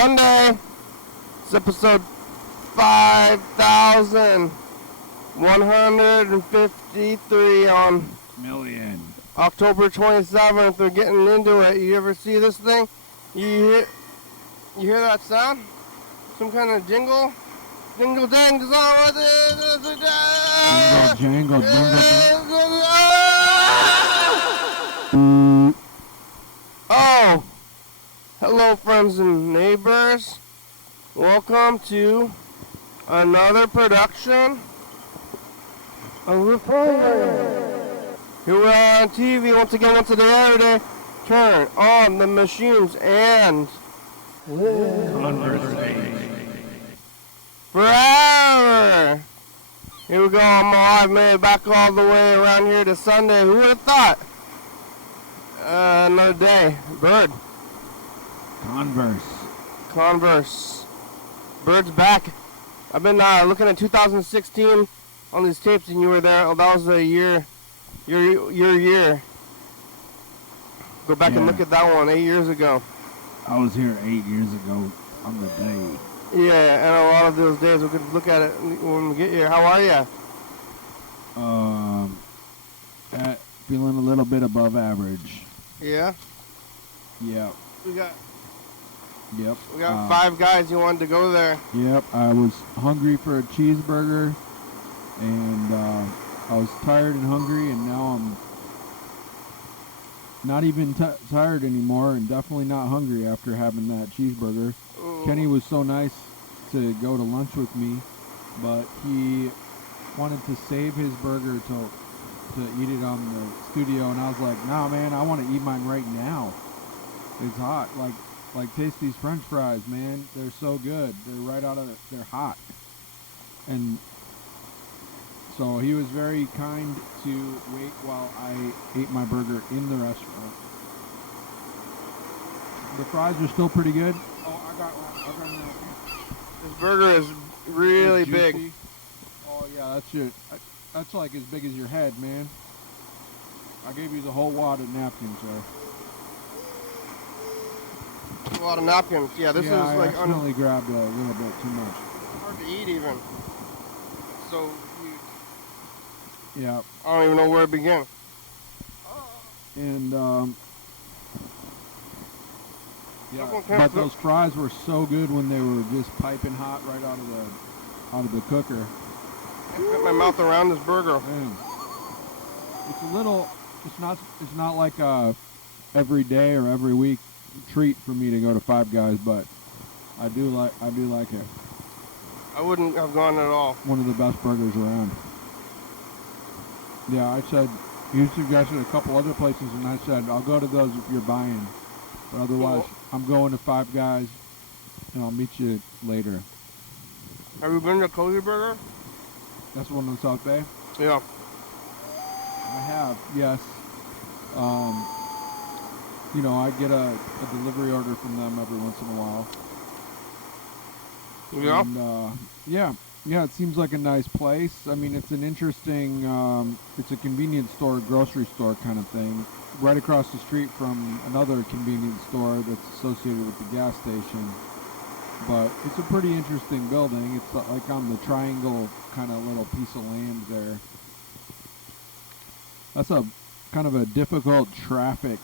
Sunday. It's episode 5,153 on million. October 27th. We're getting into it. You ever see this thing? You hear that sound? Some kind of jingle? Jingle dang song. Jingle jangle. Oh, hello friends and neighbors. Welcome to another production of the program. Here we are on TV once again, once a day, every day. Turn on the machines and forever. Here we go. I'm alive, made it back all the way around here to Sunday. Who would have thought? Another day. Berd. Converse. Bird's back. I've been looking at 2016 on these tapes, and you were there. Oh, that was a year. Your year. Go back and look at that one 8 years ago. I was here 8 years ago on the day. Yeah, and a lot of those days we could look at it when we get here. How are you? Feeling a little bit above average. Yeah. Yep. We got Yep. 5 guys. You wanted to go there. Yep. I was hungry for a cheeseburger, and I was tired and hungry, and now I'm not even tired anymore, and definitely not hungry after having that cheeseburger. Ooh. Kenny was so nice to go to lunch with me, but he wanted to save his burger to eat it on the studio, and I was like, nah, man, I want to eat mine right now. It's hot. Like taste these French fries, man. They're so good. They're right out of they're hot. And so he was very kind to wait while I ate my burger in the restaurant. The fries are still pretty good. Oh, I got one. This burger is really big. Oh yeah, that's like as big as your head, man. I gave you the whole wad of napkins there. A lot of napkins. Yeah, this is like... I accidentally grabbed a little bit too much. Hard to eat even. So huge. Yeah. I don't even know where to begin. And but those fries were so good when they were just piping hot right out of the cooker. I put my mouth around this burger. Man. It's a little. It's not like a every day or every week treat for me to go to Five Guys, but I do like it. I wouldn't have gone at all. One of the best burgers around. Yeah, I said you suggested a couple other places, and I said I'll go to those if you're buying, but otherwise I'm going to Five Guys, and I'll meet you later. Have you been to Cozy Burger? That's the one in South Bay? Yeah. I have, yes. I get a delivery order from them every once in a while. Yeah? And, yeah, it seems like a nice place. I mean, it's an interesting, it's a convenience store, grocery store kind of thing. Right across the street from another convenience store that's associated with the gas station. But it's a pretty interesting building. It's like on the triangle kind of little piece of land there. That's a kind of a difficult traffic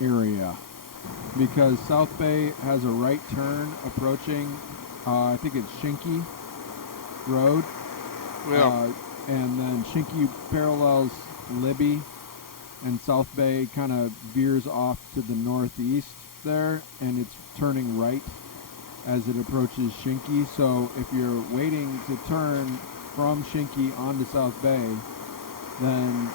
area because South Bay has a right turn approaching, I think it's Shinky Road. Yeah. And then Shinky parallels Libby, and South Bay kind of veers off to the northeast there, and it's turning right as it approaches Shinky. So if you're waiting to turn from Shinky onto South Bay, then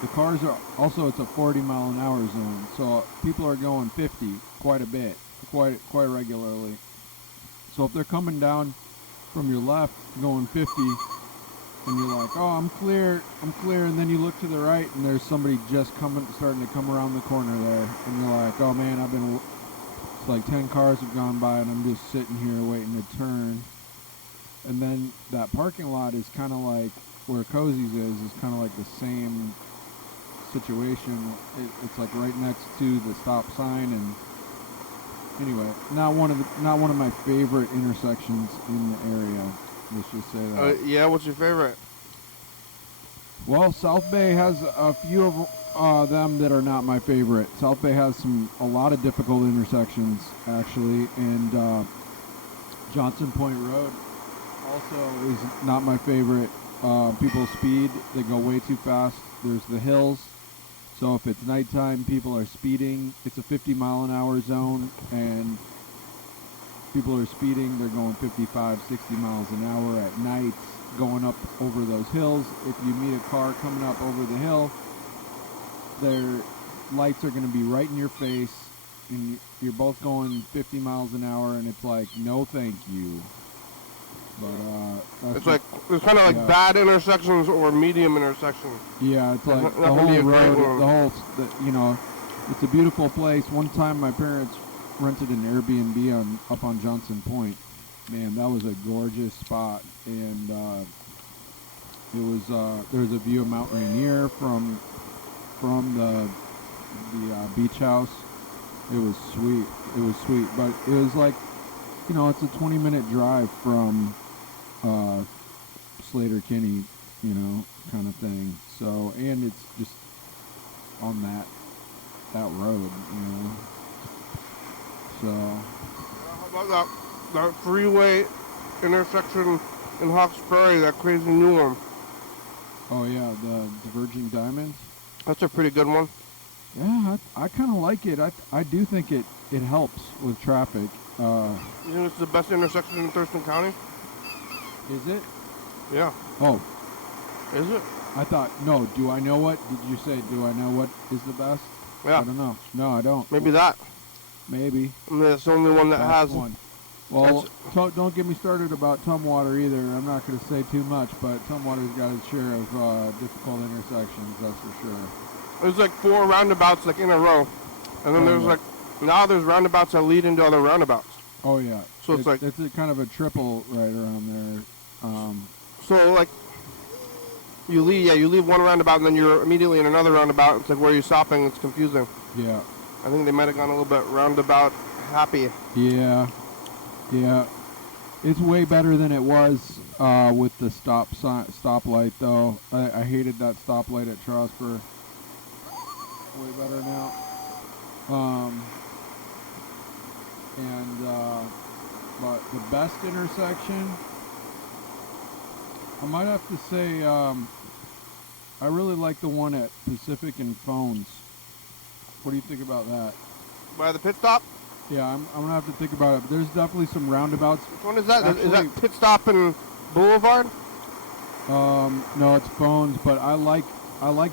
the cars are also, it's a 40-mile-an-hour zone, so people are going 50 quite a bit, quite regularly. So if they're coming down from your left going 50, and you're like, oh, I'm clear, and then you look to the right, and there's somebody just starting to come around the corner there, and you're like, oh man, it's like 10 cars have gone by, and I'm just sitting here waiting to turn. And then that parking lot is kind of like where Cozy's is kind of like the same situation. It's like right next to the stop sign, and Anyway, not one of my favorite intersections in the area. Let's just say that. Yeah, what's your favorite? Well, South Bay has a few of them that are not my favorite. South Bay has a lot of difficult intersections actually, and Johnson Point Road also is not my favorite. People speed; they go way too fast. There's the hills. So if it's nighttime, people are speeding. It's a 50-mile-an-hour zone, and people are speeding. They're going 55, 60 miles an hour at night, going up over those hills. If you meet a car coming up over the hill, their lights are going to be right in your face, and you're both going 50 miles an hour, and it's like, no thank you. But it's kind of like bad intersections or medium intersections. Yeah, it's like the whole road, it's a beautiful place. One time my parents rented an Airbnb up on Johnson Point. Man, that was a gorgeous spot, and there was a view of Mount Rainier from the beach house. It was sweet, but it was like, it's a 20-minute drive from Slater Kinney, kind of thing. So, and it's just on that road, So. How about that freeway intersection in Hawks Ferry, that crazy new one? Oh yeah, the Diverging Diamonds. That's a pretty good one. Yeah, I kind of like it. I do think it helps with traffic. You think it's the best intersection in Thurston County? Is it? Yeah. Oh. Is it? I thought, no, do I know what? Did you say, do I know what is the best? Yeah. I don't know. No, I don't. Maybe that. Maybe. I mean, it's the only one that has one. Well, don't get me started about Tumwater either. I'm not going to say too much, but Tumwater's got its share of difficult intersections, that's for sure. There's like 4 roundabouts like in a row. And then now there's roundabouts that lead into other roundabouts. Oh yeah. So it's a kind of a triple right around there. So like you leave one roundabout and then you're immediately in another roundabout. It's like, where are you stopping? It's confusing. Yeah. I think they might have gone a little bit roundabout happy. Yeah. Yeah. It's way better than it was with the stoplight though. I hated that stoplight at Trosper. Way better now. But the best intersection, I might have to say, I really like the one at Pacific and Phones. What do you think about that? By the pit stop? Yeah, I'm gonna have to think about it. But there's definitely some roundabouts. Which one is that? Actually, is that pit stop and Boulevard? No, it's Phones, but I like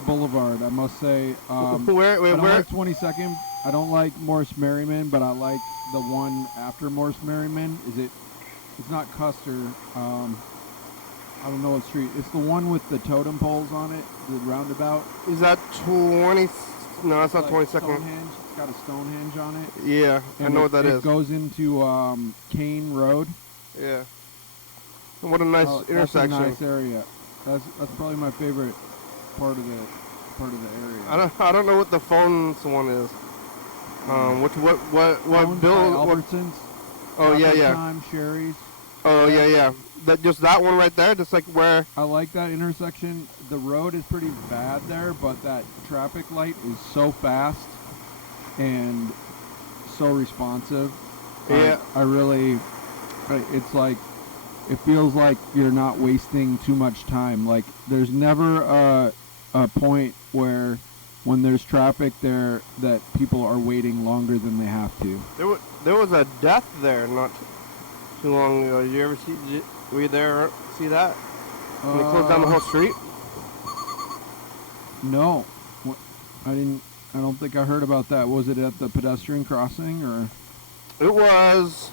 Boulevard, I must say. I don't like 22nd. I don't like Morse Merriman, but I like the one after Morse Merriman. It's not Custer. I don't know what street. It's the one with the totem poles on it, the roundabout. Is that 20? No, that's not 22nd. Stonehenge. It's got a Stonehenge on it. Yeah, I know what that is. It goes into Kane Road. Yeah. What a nice intersection. That's a nice area. That's probably my favorite part of the area. I don't know what the Phones one is. What Bill? Albertsons. Oh yeah. Time Sherry's. Oh yeah. That one right there, just like where. I like that intersection. The road is pretty bad there, but that traffic light is so fast and so responsive. Yeah. It's like, it feels like you're not wasting too much time. Like, there's never a point where, when there's traffic there, that people are waiting longer than they have to. There was a death there not too long ago. Did you ever were you there, see that? When they closed down the whole street? No. I don't think I heard about that. Was it at the pedestrian crossing, or? It was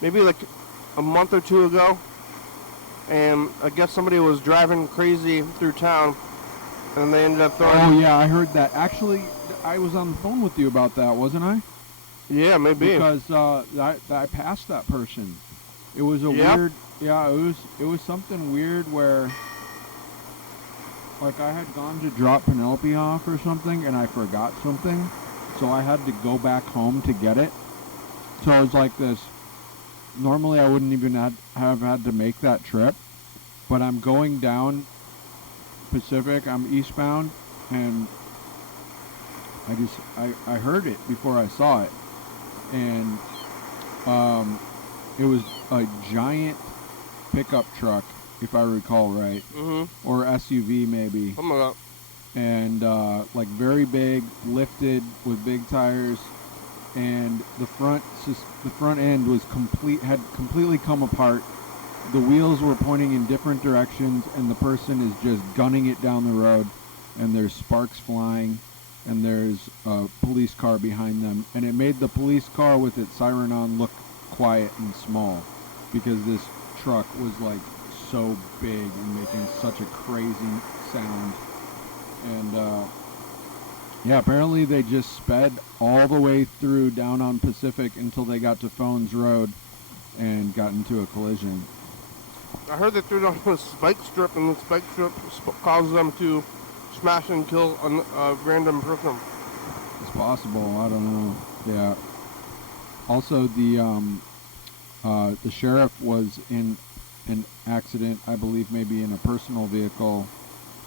maybe like a month or two ago, and I guess somebody was driving crazy through town, and they ended up throwing. Oh yeah, I heard that. Actually, I was on the phone with you about that, wasn't I? Yeah, maybe. Because I passed that person. It was a weird. Yeah, it was something weird where, like, I had gone to drop Penelope off or something, and I forgot something, so I had to go back home to get it. So it's like this. Normally, I wouldn't even have had to make that trip, but I'm going down Pacific. I'm eastbound, and I heard it before I saw it, and it was a giant pickup truck, if I recall right, or SUV maybe. Oh my God. And like very big, lifted with big tires, and the front end was had completely come apart. The wheels were pointing in different directions, and the person is just gunning it down the road, and there's sparks flying, and there's a police car behind them, and it made the police car with its siren on look quiet and small, because this truck was like so big and making such a crazy sound. And yeah, apparently they just sped all the way through down on Pacific until they got to Phones Road and got into a collision. I heard they threw down a spike strip, and the spike strip caused them to smash and kill a random person. It's possible. I don't know. Yeah. Also, the sheriff was in an accident, I believe, maybe in a personal vehicle,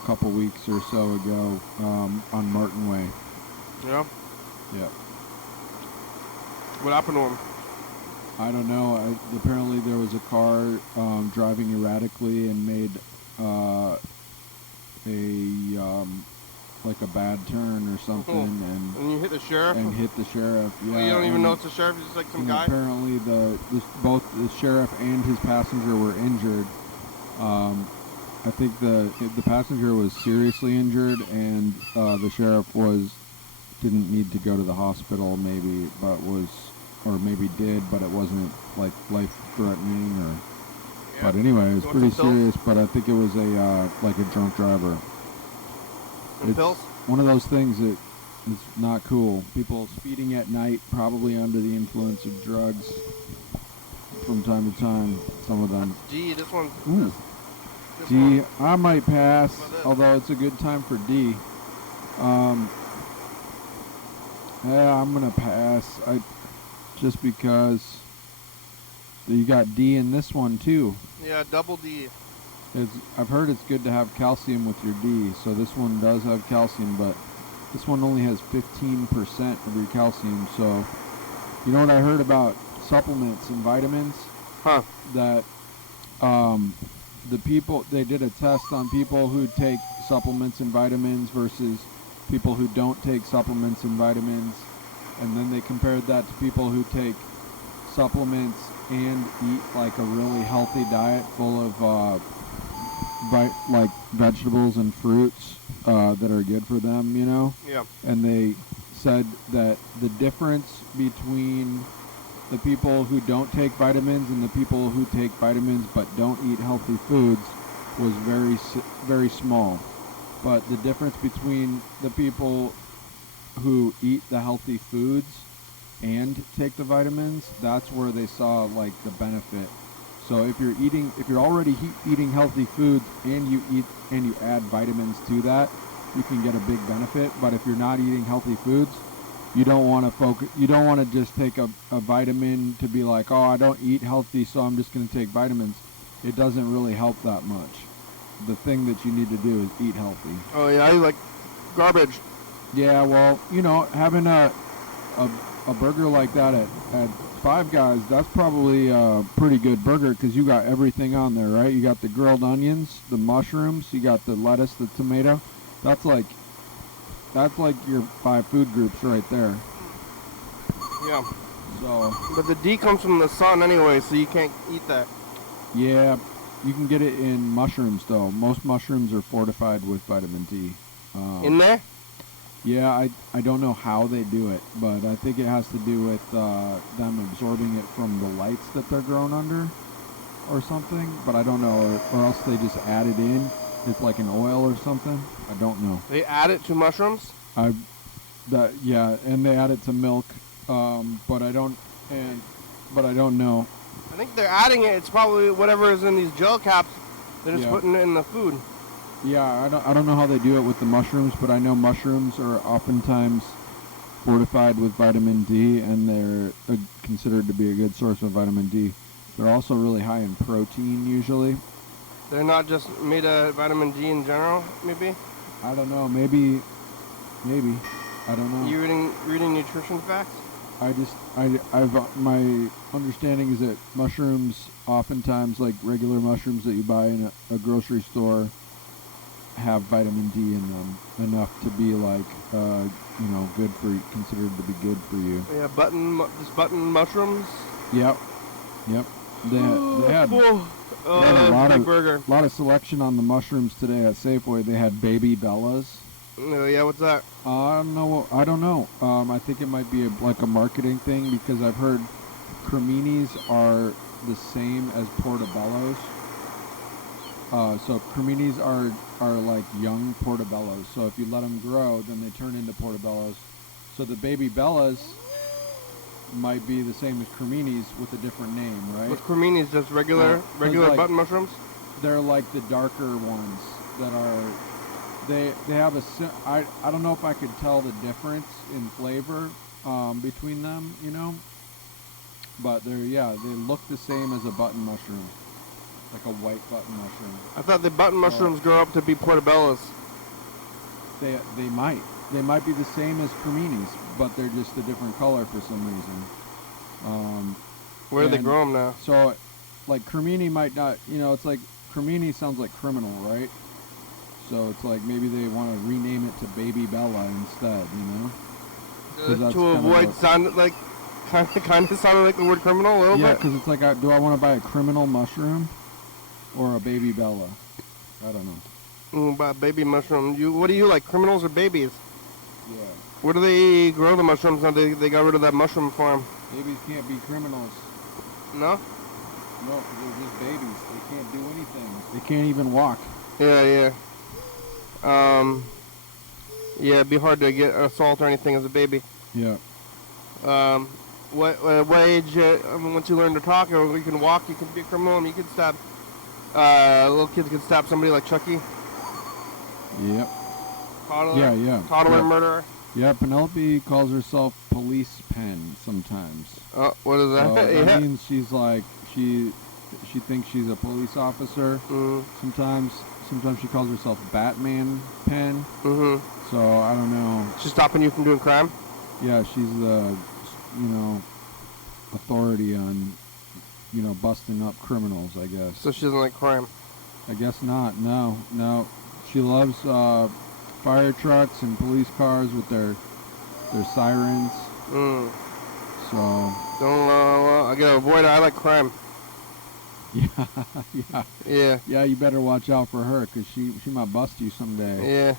a couple weeks or so ago, on Martin Way. Yeah. Yeah. What happened to him? I don't know. Apparently there was a car driving erratically and made like a bad turn or something, and you hit the sheriff. And hit the sheriff. Yeah. Well, you don't even know it's the sheriff. It's just like some guy. Apparently both the sheriff and his passenger were injured. I think the passenger was seriously injured, and the sheriff didn't need to go to the hospital, maybe, or maybe did, but it wasn't like life-threatening or. Yeah. But anyway, it was pretty serious. But I think it was like a drunk driver. It's pills? One of those things that is not cool. People speeding at night, probably under the influence of drugs, from time to time. Some of them. D, this one. Ooh. D, I might pass, although it's a good time for D. Yeah, I'm gonna pass. Just because you got D in this one too. Yeah, double D. I've heard it's good to have calcium with your D, so this one does have calcium, but this one only has 15% of your calcium. So, you know what I heard about supplements and vitamins? Huh. That they did a test on people who take supplements and vitamins versus people who don't take supplements and vitamins, and then they compared that to people who take supplements and eat like a really healthy diet full of like vegetables and fruits that are good for them, you know? Yeah. And they said that the difference between the people who don't take vitamins and the people who take vitamins but don't eat healthy foods was very, very small. But the difference between the people who eat the healthy foods and take the vitamins, that's where they saw like the benefit. So if you're already eating healthy foods and you add vitamins to that, you can get a big benefit. But if you're not eating healthy foods, you don't want to just take a vitamin to be like, oh, I don't eat healthy, so I'm just going to take vitamins. It doesn't really help that much. The thing that you need to do is eat healthy. Oh yeah, I like garbage. Yeah, well, having a burger like that at Five Guys, that's probably a pretty good burger because you got everything on there, right? You got the grilled onions, the mushrooms, you got the lettuce, the tomato. That's like your 5 food groups right there. Yeah. So. But the D comes from the sun anyway, so you can't eat that. Yeah, you can get it in mushrooms though. Most mushrooms are fortified with vitamin D. In there? Yeah, I don't know how they do it, but I think it has to do with them absorbing it from the lights that they're grown under or something, but I don't know, or else they just add it in. It's like an oil or something. I don't know. They add it to mushrooms? Yeah, and they add it to milk, but I don't know. I think they're adding it. It's probably whatever is in these gel caps. They're just putting it in the food. Yeah, I don't know how they do it with the mushrooms, but I know mushrooms are oftentimes fortified with vitamin D, and they're considered to be a good source of vitamin D. They're also really high in protein usually. They're not just made of vitamin D in general, maybe? I don't know. Maybe. I don't know. You reading nutrition facts? My understanding is that mushrooms, oftentimes like regular mushrooms that you buy in a grocery store, have vitamin D in them enough to be like, considered to be good for you. Yeah, button mushrooms. Yep. They had a lot of selection on the mushrooms today at Safeway. They had Baby Bellas. Yeah, what's that? I don't know. I think it might be like a marketing thing because I've heard creminis are the same as portobellos. So creminis are like young portobellos. So if you let them grow, then they turn into portobellos. So the Baby Bellas might be the same as creminis with a different name, right? With creminis, just regular like, button mushrooms? They're like the darker ones that are. They have I don't know if I could tell the difference in flavor between them, but they look the same as a button mushroom, like a white button mushroom. I thought the button mushrooms grow up to be portobellos. They might be the same as creminis, but they're just a different color for some reason. Where do they grow them now? So, like cremini might not, it's like cremini sounds like criminal, right? So it's like maybe they want to rename it to Baby Bella instead, To avoid sound like kind of sounded like the word criminal a little bit. Yeah, because it's like, do I want to buy a criminal mushroom or a Baby Bella? I don't know. About baby mushroom. What do you like, criminals or babies? Yeah. Where do they grow the mushrooms now? They got rid of that mushroom farm. Babies can't be criminals. No? No, because they're just babies. They can't do anything. They can't even walk. Yeah. Yeah, it'd be hard to get assault or anything as a baby. Yeah. What age, once you learn to talk or you can walk, you can be a criminal and you can stab, little kids can stab somebody like Chucky. Yep. Toddler. Yeah. Toddler murderer. Yeah, Penelope calls herself Police Pen sometimes. Oh, what is that? So that means she's like, she thinks she's a police officer. Sometimes she calls herself Batman Pen. So I don't know. She's stopping you from doing crime? Yeah, she's the, authority on, busting up criminals, I guess. So she doesn't like crime? I guess not. No. She loves fire trucks and police cars with their sirens. So. I gotta avoid it. I like crime. Yeah. Yeah, you better watch out for her, because she might bust you someday. Yeah.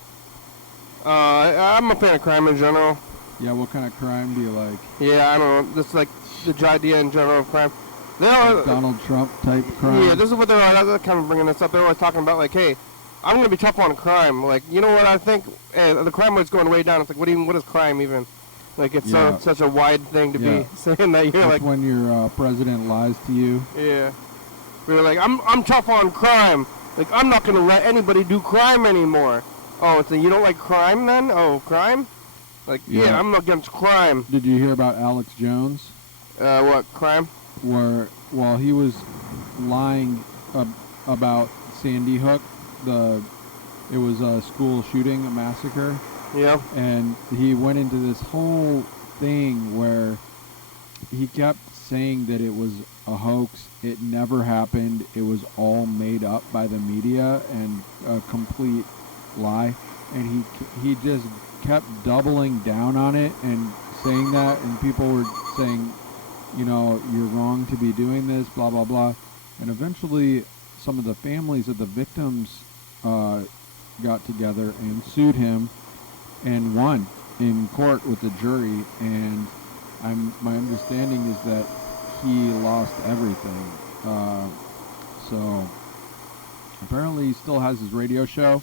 I'm a fan of crime in general. Yeah, what kind of crime do you like? Yeah, I don't know. Just like the idea in general of crime. Like Donald Trump type crime? Yeah, this is what they're kind of bringing this up. They're always talking about, like, hey, I'm going to be tough on crime. Like, you know what I think? The crime rate's going way down. It's like, what is crime even? Like, it's such a wide thing to be saying that you're That's like... when your president lies to you. Yeah. We're like, I'm tough on crime. Like, I'm not going to let anybody do crime anymore. Oh, it's you don't like crime then? Oh, crime? Like, yeah, I'm against crime. Did you hear about Alex Jones? What, crime? Where, while he was lying about Sandy Hook, it was a school shooting, a massacre. Yeah. And he went into this whole thing where he kept saying that it was a hoax. It never happened. It was all made up by the media and a complete lie. And he just kept doubling down on it and saying that, and people were saying, you're wrong to be doing this, blah, blah, blah. And eventually some of the families of the victims got together and sued him and won in court with the jury. And my understanding is that he lost everything. So apparently he still has his radio show.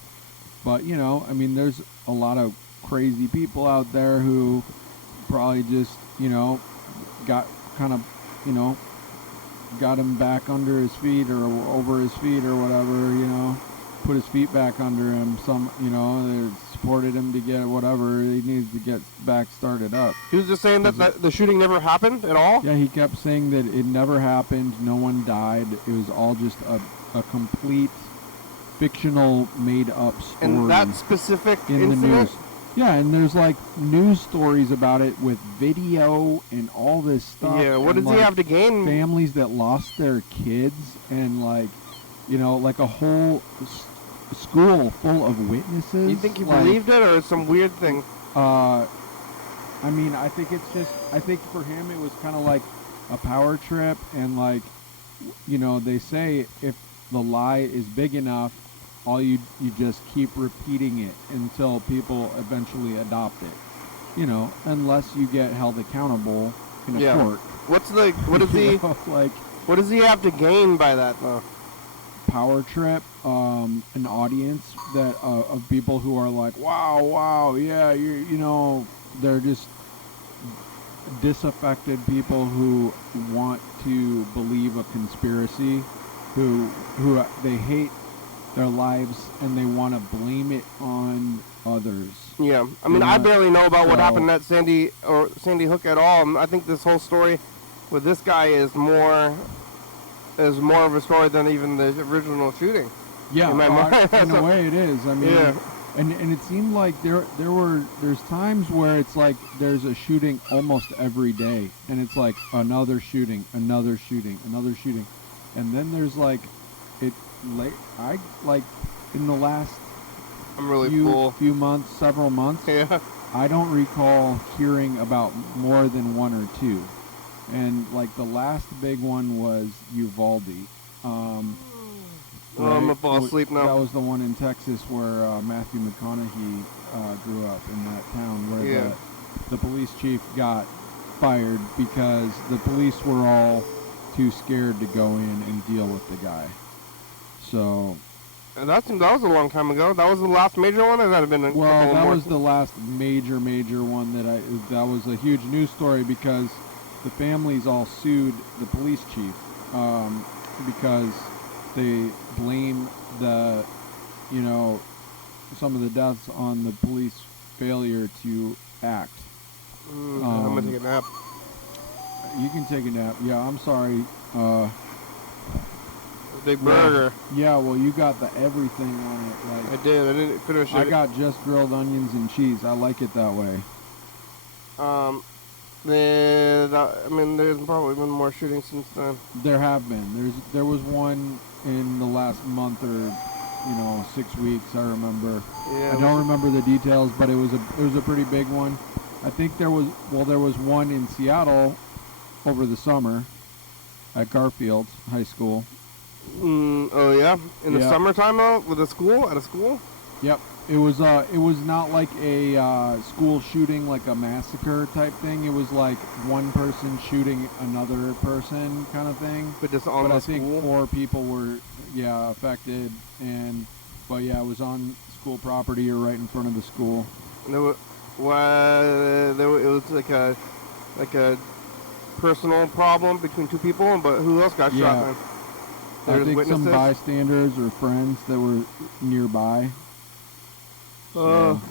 But, there's a lot of crazy people out there who probably just, got kind of, got him back under his feet or over his feet or whatever, put his feet back under him. They supported him to get whatever he needs to get back started up. He was just saying that the shooting never happened at all? Yeah, he kept saying that it never happened. No one died. It was all just a complete fictional made-up story. And that specific in incident? the news. Yeah, and there's like news stories about it with video and all this stuff. Yeah, what does he have to gain? Families that lost their kids and like a whole school full of witnesses. You think he believed it or some weird thing? I think for him it was kind of like a power trip, and like, they say if the lie is big enough, all you just keep repeating it until people eventually adopt it. Unless you get held accountable in a court. What does he have to gain by that though? Power trip, an audience that of people who are like, wow, yeah, they're just disaffected people who want to believe a conspiracy, who they hate their lives and they want to blame it on others. Yeah, I barely know about what happened at Sandy Hook at all. I think this whole story with this guy is more of a story than even the original shooting. Yeah, in a way it is. Yeah. And it seemed like there's times where it's like there's a shooting almost every day, and it's like another shooting, and then there's like in the last few months, several months, yeah. I don't recall hearing about more than one or two. And like the last big one was Uvalde. I'm gonna fall asleep now. That was the one in Texas where Matthew McConaughey grew up, in that town where the police chief got fired because the police were all too scared to go in and deal with the guy. So. And that was a long time ago. That was the last major one, or that had been a Well, that more? was the last major one that was a huge news story because the families all sued the police chief because they blame some of the deaths on the police failure to act. I'm gonna take a nap. You can take a nap. Yeah, I'm sorry. Big burger. Yeah, well, you got the everything on it. Like I did. I didn't finish it. I got just grilled onions and cheese. I like it that way. There's probably been more shootings since then. There have been. There was one in the last month or 6 weeks. I remember. Yeah. I don't remember the details, but it was a pretty big one. I think there was one in Seattle over the summer at Garfield High School. Oh yeah, in the summertime though, at a school. Yep. It was not like a school shooting, like a massacre type thing. It was like one person shooting another person kind of thing. But just on the school? I think 4 people were affected, but it was on school property or right in front of the school. And it was like a personal problem between 2 people, but who else got shot then? I think some bystanders or friends that were nearby. Well,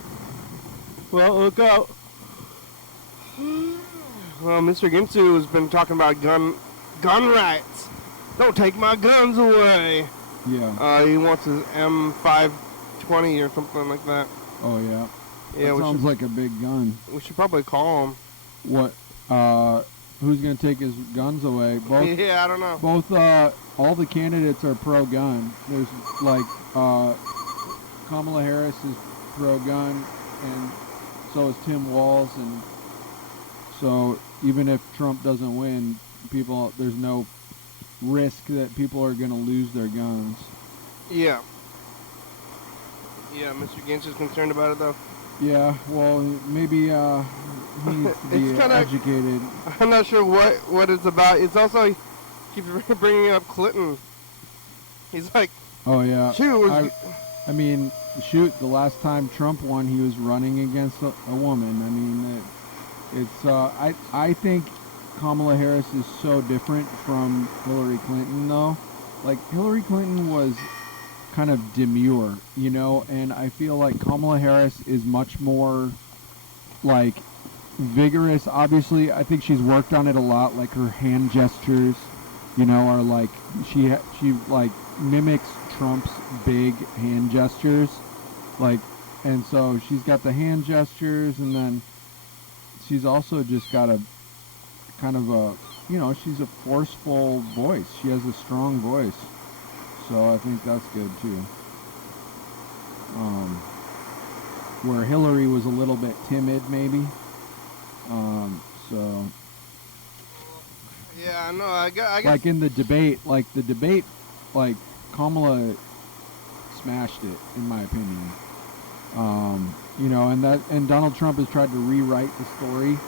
look out. Well, Mr. Ginsu has been talking about gun rights. Don't take my guns away. Yeah. He wants his M520 or something like that. Oh, yeah. Yeah, that sounds like a big gun. We should probably call him. What? Who's going to take his guns away? Both. Yeah, I don't know. Both, all the candidates are pro-gun. There's, like, Kamala Harris is pro-gun, and so is Tim Walz, and so even if Trump doesn't win, there's no risk that people are going to lose their guns. Yeah. Yeah, Mr. Gintz is concerned about it, though. Yeah, well, maybe he needs to be educated. I'm not sure what it's about. It's also, he keeps bringing up Clinton. He's like, oh, yeah. Shoot. I mean, shoot, the last time Trump won, he was running against a woman. I mean, I think Kamala Harris is so different from Hillary Clinton, though. Like, Hillary Clinton was kind of demure, you know, and I feel like Kamala Harris is much more like vigorous. Obviously, I think she's worked on it a lot. Like her hand gestures, you know, are like she like mimics Trump's big hand gestures, like, and so she's got the hand gestures, and then she's also just got a kind of a, you know, she's a forceful voice. She has a strong voice, so I think that's good too. Where Hillary was a little bit timid, maybe. So. Yeah, no, I guess. Like in the debate, like Kamala smashed it, in my opinion. You know, and Donald Trump has tried to rewrite the story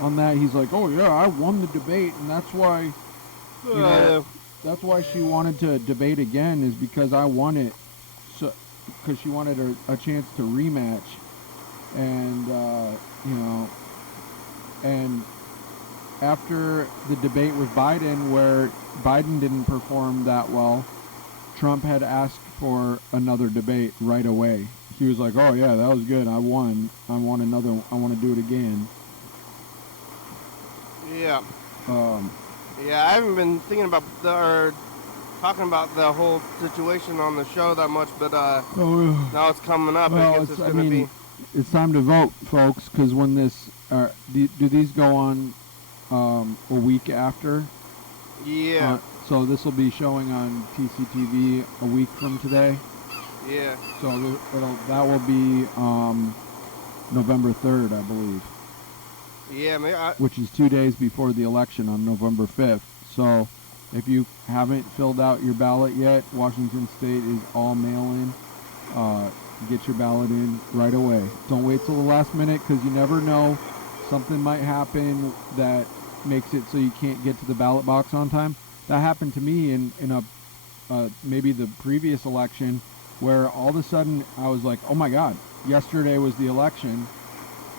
on that. He's like, oh yeah, I won the debate, and that's why, you know, that's why she wanted to debate again, is because I won it, so because she wanted a chance to rematch, and you know, and after the debate with Biden, where Biden didn't perform that well, Trump had asked for another debate right away. He was like, oh yeah, that was good, I won another, I want to do it again. Yeah. Yeah, I haven't been thinking about or talking about the whole situation on the show that much, but now it's coming up. Well, I guess it's going to be. It's time to vote, folks, because when this, do these go on a week after? Yeah. So this will be showing on TCTV a week from today. Yeah. So that will be November 3rd, I believe. Yeah, maybe which is 2 days before the election on November 5th. So if you haven't filled out your ballot yet, Washington State is all mail-in. Get your ballot in right away. Don't wait till the last minute, because you never know. Something might happen that makes it so you can't get to the ballot box on time. That happened to me in a maybe the previous election, where all of a sudden I was like, oh my God, yesterday was the election.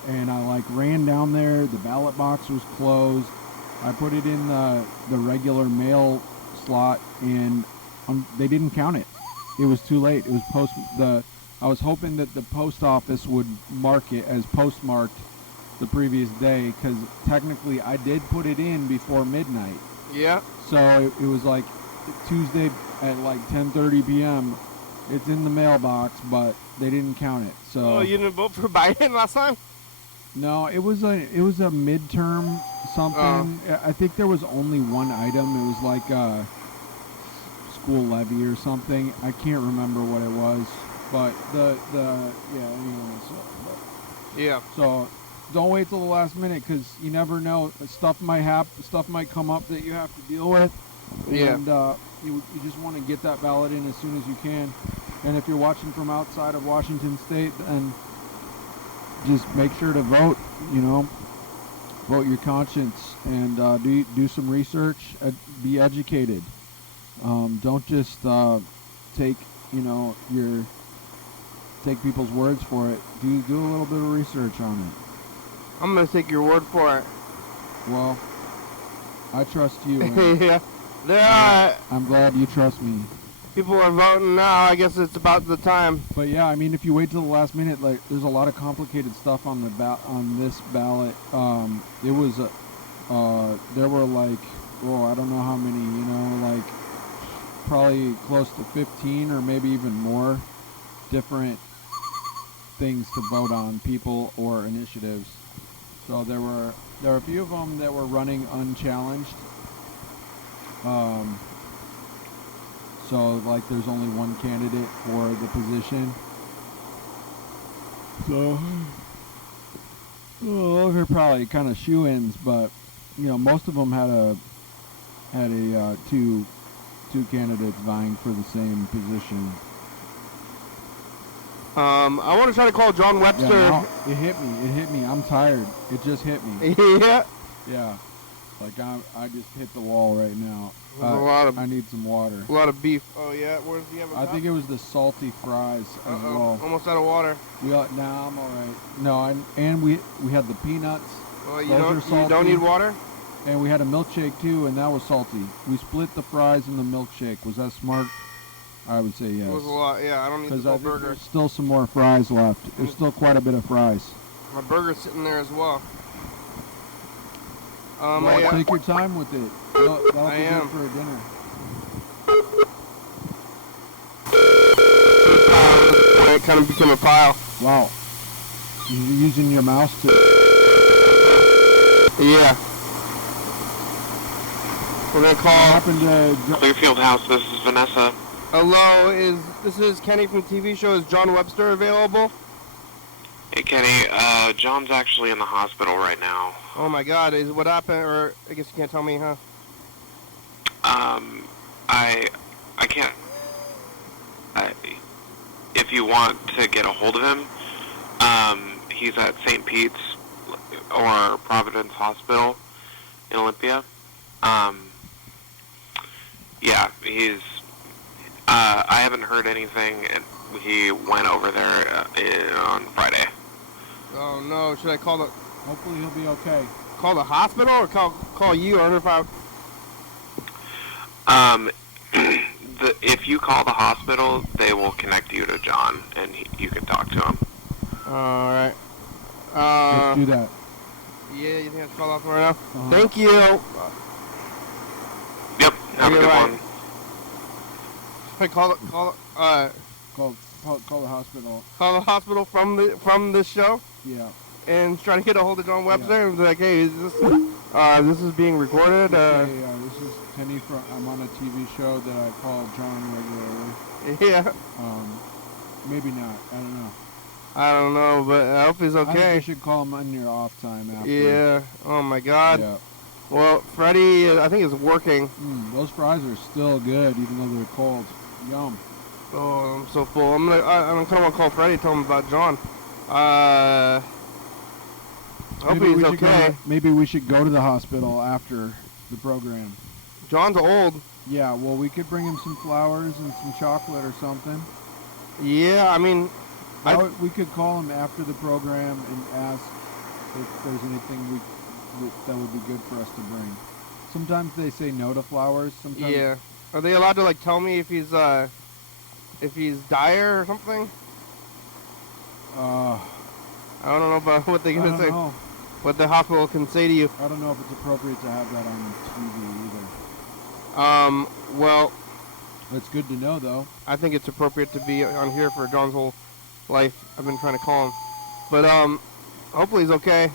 And I like ran down there, the ballot box was closed. I put it in the regular mail slot, and they didn't count it. It was too late. It was I was hoping that the post office would mark it as postmarked the previous day, because technically I did put it in before midnight. Yeah. So it was like Tuesday at like 10:30 p.m. It's in the mailbox, but they didn't count it. So. Oh, you didn't vote for Biden last time? No, it was a midterm something. I think there was only one item. It was like a school levy or something. I can't remember what it was, but Yeah. So don't wait till the last minute, because you never know. Stuff might come up that you have to deal with. Yeah. And you just want to get that ballot in as soon as you can. And if you're watching from outside of Washington State, then just make sure to vote, you know, vote your conscience, and do some research, be educated. Don't just take people's words for it. Do a little bit of research on it. I'm going to take your word for it. Well, I trust you. Yeah. I'm glad you trust me. People are voting now. I guess it's about the time. But yeah, I mean, if you wait till the last minute, like, there's a lot of complicated stuff on this ballot. It was there were like, I don't know how many, you know, like probably close to 15 or maybe even more different things to vote on, people or initiatives. So there were a few of them that were running unchallenged. So, like, there's only one candidate for the position. So, those are probably kind of shoe-ins, but, you know, most of them had two candidates vying for the same position. I want to try to call John Webster. Yeah, it hit me. I'm tired. It just hit me. Yeah. Yeah. Like, I just hit the wall right now. I need some water. A lot of beef. Oh, yeah? Where's the other I think it was the salty fries as well. Almost out of water. Nah, I'm all right. No, and we had the peanuts. Oh, you don't need water? And we had a milkshake, too, and that was salty. We split the fries and the milkshake. Was that smart? I would say yes. It was a lot. Yeah, I don't need the Because I whole think burger. there's still some more fries left. There's still quite a bit of fries. My burger's sitting there as well. Well, take your time with it. That'll be good for a dinner. It kind of became a pile. Wow. You're using your mouse to... Yeah. We're going to call... What happened to... Clearfield House, this is Vanessa. Hello, this is Kenny from TV show. Is John Webster available? Hey Kenny, John's actually in the hospital right now. Oh my God, is what happened, or I guess you can't tell me, huh? I can't... if you want to get a hold of him, he's at St. Pete's or Providence Hospital in Olympia. Yeah, he's... I haven't heard anything, and he went over there on Friday. Oh no, should I call the... Hopefully he'll be okay. Call the hospital or call you? I wonder if I... If you call the hospital, they will connect you to John, and you can talk to him. Alright. Let's do that. Yeah, you think I should call the hospital right now? Thank you. Yep, have a good one. Should I call the hospital. Call the hospital from this show? Yeah. And try to get a hold of John Webster and be like, hey, this is being recorded. This is Kenny from. I'm on a TV show that I call John regularly. Yeah. Maybe not. I don't know. I don't know, but I hope he's okay. I think you should call him on your off time after. Yeah. Oh my God. Yeah. Well, Freddie, I think is working. Those fries are still good, even though they're cold. Yum. Oh, I'm so full. I'm kind of want to call Freddie, tell him about John. Hope he's okay. Maybe we should go to the hospital after the program. John's old. Yeah, well, we could bring him some flowers and some chocolate or something. Yeah, I mean... we could call him after the program and ask if there's anything that would be good for us to bring. Sometimes they say no to flowers. Sometimes. Yeah. Are they allowed to, like, tell me if he's dire or something? I don't know about what they're going to say. Know. What the hospital can say to you. I don't know if it's appropriate to have that on TV either. Well... It's good to know, though. I think it's appropriate to be on here for John's whole life. I've been trying to call him. But, hopefully he's okay.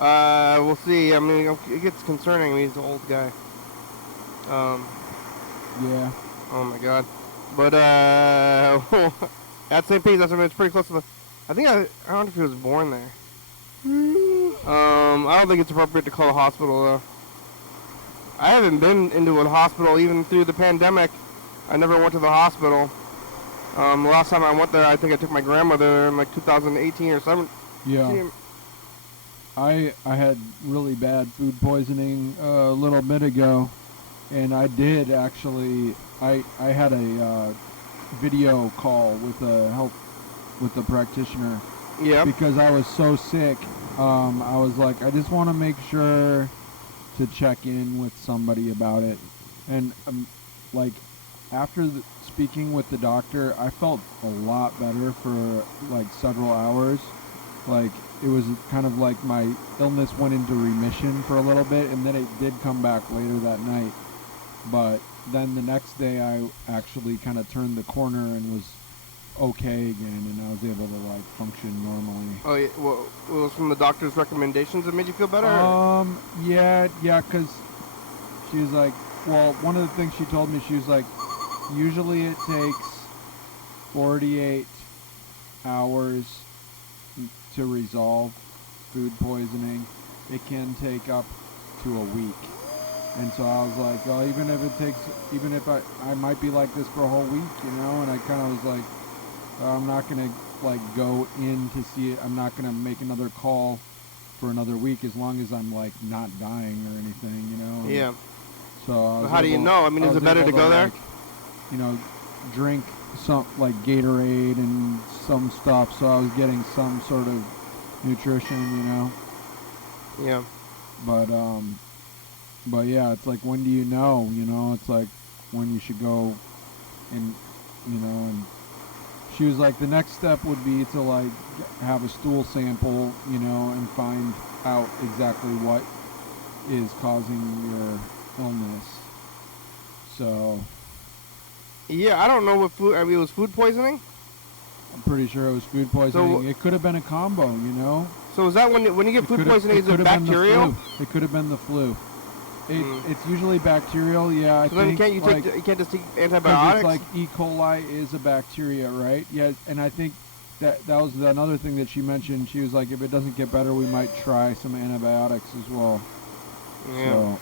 We'll see. I mean, it gets concerning. I mean, he's an old guy. Yeah. Oh, my God. But, at St. Pete's, it's pretty close to the... I don't know if he was born there. I don't think it's appropriate to call a hospital, though. I haven't been into a hospital even through the pandemic. I never went to the hospital. The last time I went there, I think I took my grandmother in like 2018 or 17. Yeah. I had really bad food poisoning a little bit ago, and I did actually. I had a video call with a practitioner. Yeah. Because I was so sick, I was like, I just want to make sure to check in with somebody about it, and like after speaking with the doctor, I felt a lot better for like several hours. Like it was kind of like my illness went into remission for a little bit, and then it did come back later that night. But then the next day, I actually kind of turned the corner and was okay again, and I was able to like function normally. Oh, yeah. Well, it was from the doctor's recommendations that made you feel better? Yeah, because she was like, well, one of the things she told me, she was like, usually it takes 48 hours to resolve food poisoning. It can take up to a week. And so I was like, well, even if I might be like this for a whole week, you know, and I kind of was like, I'm not going to like go in to see it. I'm not going to make another call for another week as long as I'm like not dying or anything, you know. Yeah. So how do you know? I mean, is it better to go there? Like, you know, drink some like Gatorade and some stuff, so I was getting some sort of nutrition, you know. Yeah. But yeah, it's like, when do you know? You know, it's like when you should go and and she was like, the next step would be to like have a stool sample, and find out exactly what is causing your illness. So Yeah, I don't know what food. I mean, it was food poisoning. I'm pretty sure it was food poisoning. So, It could have been a combo, So is that when you get food poisoning? Is it bacterial? It could have been the flu. It's usually bacterial. Yeah, I So then think. you can't just take antibiotics. It's like E. coli is a bacteria, right? Yeah, and I think that was another thing that she mentioned. She was like, if it doesn't get better, we might try some antibiotics as well. Yeah. So.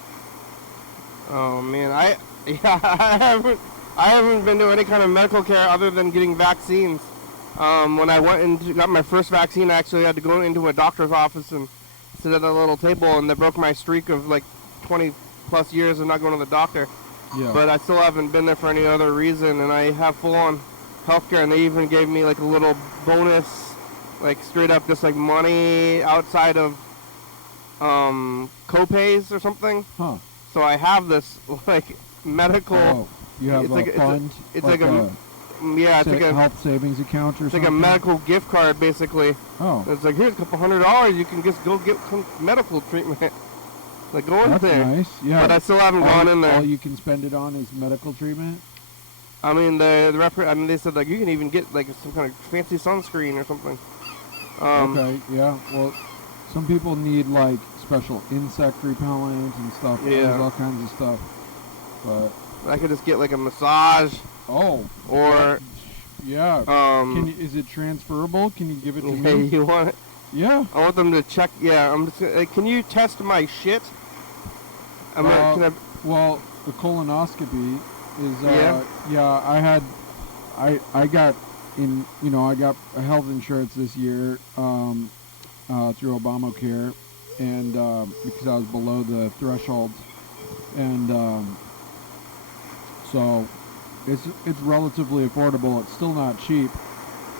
Oh man, I haven't been to any kind of medical care other than getting vaccines. When I went and got my first vaccine, I actually had to go into a doctor's office and sit at a little table, and they broke my streak of like 20 plus years of not going to the doctor. Yeah. But I still haven't been there for any other reason, and I have full-on healthcare, and they even gave me like a little bonus, like straight up just like money outside of co-pays or something. Huh. So I have this like medical. Oh, you have a fund. It's like a health savings account or something. It's like a medical gift card, basically. Oh. It's like, here's a couple $100. You can just go get medical treatment. Like, go in That's there. nice. Yeah. But I still haven't gone in there. All you can spend it on is medical treatment. I mean, they said like you can even get like some kind of fancy sunscreen or something. Okay. Yeah. Well, some people need like special insect repellent and stuff. Yeah. There's all kinds of stuff. But I could just get like a massage. Oh. Or. Yeah. Is it transferable? Can you give it to me? Hey, you want it? Yeah. I want them to check. Yeah. I'm just. Can you test my shit? Well, the colonoscopy is. Yeah. I got I got a health insurance this year through Obamacare, and because I was below the threshold, and so it's relatively affordable. It's still not cheap,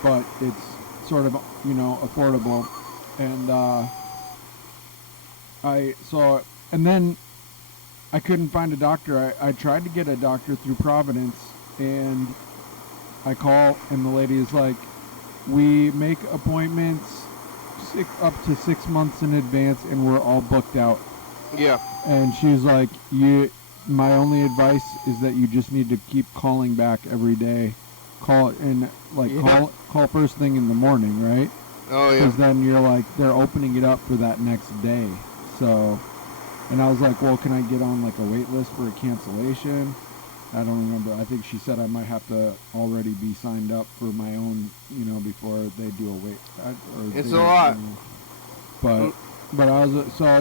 but it's sort of affordable, and and then I couldn't find a doctor. I tried to get a doctor through Providence, and I call, and the lady is like, we make appointments up to 6 months in advance, and we're all booked out. Yeah. And she's like, my only advice is that you just need to keep calling back every day. Call first thing in the morning, right? Oh, yeah. Because then you're like, they're opening it up for that next day. So, and I was like, well, can I get on like a wait list for a cancellation? I don't remember. I think she said I might have to already be signed up for my own, before they do a wait. It's a lot. But I was I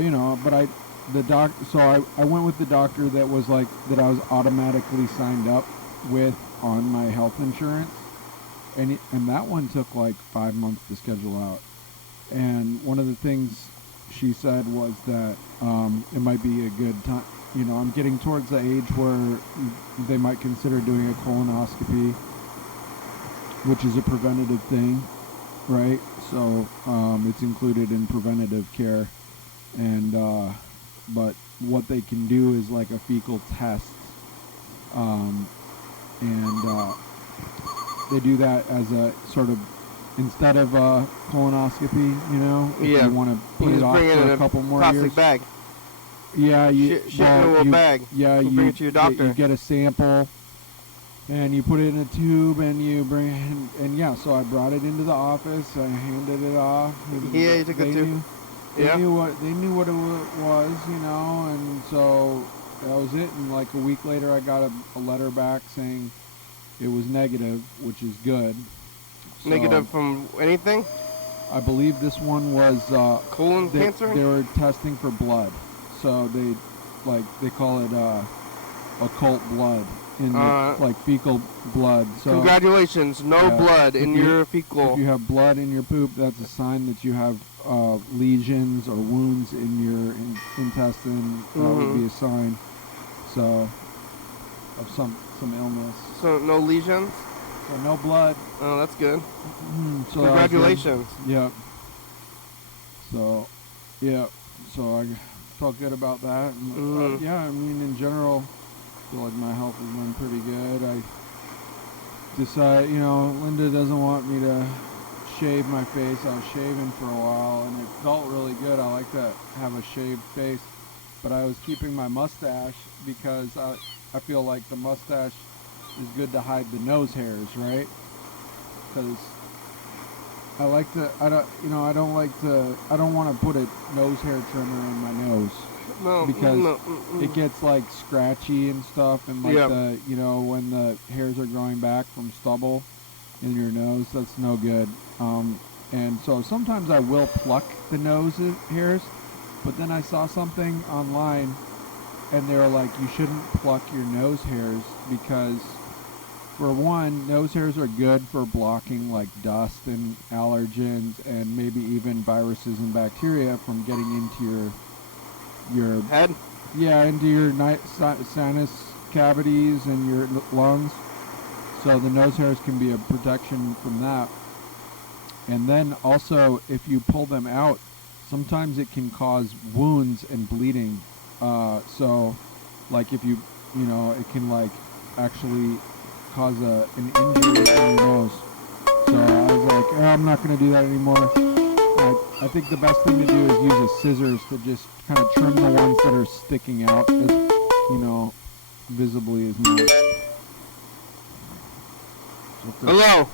went with the doctor that was like that I was automatically signed up with on my health insurance, and that one took like 5 months to schedule out. And one of the things she said was that it might be a good time. I'm getting towards the age where they might consider doing a colonoscopy, which is a preventative thing, right? So it's included in preventative care, and but what they can do is like a fecal test, and they do that as a sort of instead of a colonoscopy, if you want to put it off for a couple more years. Plastic bag. Yeah, shit in a little bag. Yeah, you bring it to your doctor. You get a sample, and you put it in a tube, and you bring it, and yeah. So I brought it into the office. I handed it off. Yeah, you took the tube. They knew what it was, and so that was it. And like a week later, I got a letter back saying it was negative, which is good. Negative from anything? I believe this one was colon cancer. They were testing for blood. So they call it occult blood in like fecal blood. So congratulations, blood in your fecal. If you have blood in your poop, that's a sign that you have lesions or wounds in your intestine. That would be a sign. So of some illness. So no lesions. So no blood. Oh, that's good. So congratulations. Yep. So, yeah. So I felt good about that. And, yeah, I mean, in general, I feel like my health has been pretty good. decide, Linda doesn't want me to shave my face. I was shaving for a while, and it felt really good. I like to have a shaved face, but I was keeping my mustache because I feel like the mustache is good to hide the nose hairs, right? Because I don't want to put a nose hair trimmer in my nose. No, because it gets like scratchy and stuff, and like when the hairs are growing back from stubble in your nose, that's no good. And so sometimes I will pluck the nose hairs, but then I saw something online, and they were like, you shouldn't pluck your nose hairs because, for one, nose hairs are good for blocking like dust and allergens and maybe even viruses and bacteria from getting into your head? Yeah, into your sinus cavities and your lungs. So the nose hairs can be a protection from that. And then also, if you pull them out, sometimes it can cause wounds and bleeding. So, like if it can like actually cause an injury to your nose. So I was like, I'm not going to do that anymore. I think the best thing to do is use a scissors to just kind of trim the ones that are sticking out as, visibly as much. Hello.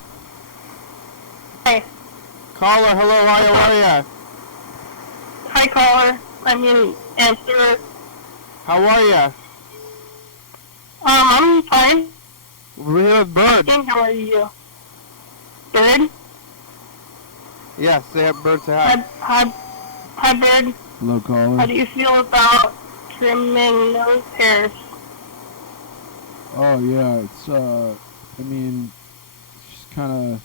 Hey. Caller, hello, how are ya? Hi, caller. I mean, answer. How are ya? I'm fine. We're here with Berd. How are you? Berd? Yes, say hi, Berd, say hi. Hi, Berd. Hello, caller. How do you feel about trimming nose hairs? Oh, yeah, it's just kind of,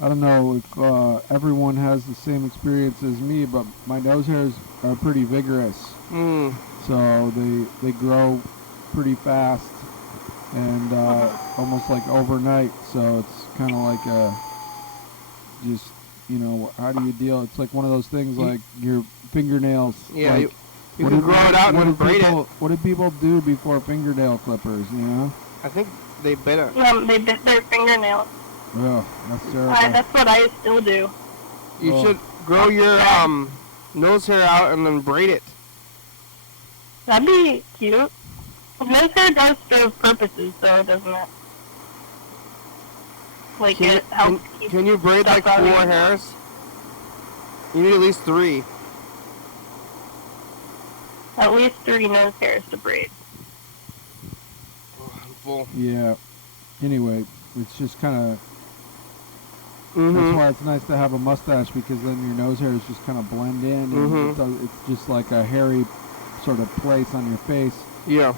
I don't know if everyone has the same experience as me, but my nose hairs are pretty vigorous. So they grow pretty fast and almost like overnight. So it's kind of like how do you deal? It's like one of those things like your fingernails. Yeah, like, you can grow it out and braid it. What do people do before fingernail clippers, I think they bit it. Yeah, they bit their fingernails. Oh, that's terrible. That's what I still do. You should grow your nose hair out and then braid it. That'd be cute. Nose hair does serve purposes, though, doesn't it? Like, it helps keep... Can you braid like 4 hairs? You need at least 3. At least 3 nose hairs to braid. Oh, I'm full. Yeah. Anyway, it's just kind of... Mm-hmm. That's why it's nice to have a mustache, because then your nose hairs just kind of blend in, and it's just like a hairy sort of place on your face. Yeah.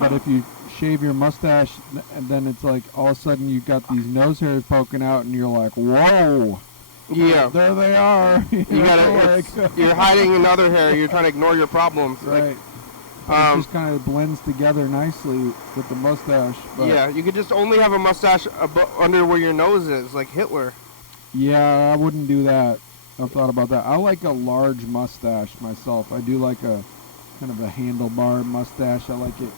But if you shave your mustache, and then it's like all of a sudden you got these nose hairs poking out, and you're like, whoa. Yeah. There they are. You're hiding another hair. You're trying to ignore your problems. Right. It just kind of blends together nicely with the mustache. But yeah, you could just only have a mustache under where your nose is, like Hitler. Yeah, I wouldn't do that. I've thought about that. I like a large mustache myself. I do like a kind of a handlebar mustache. I like it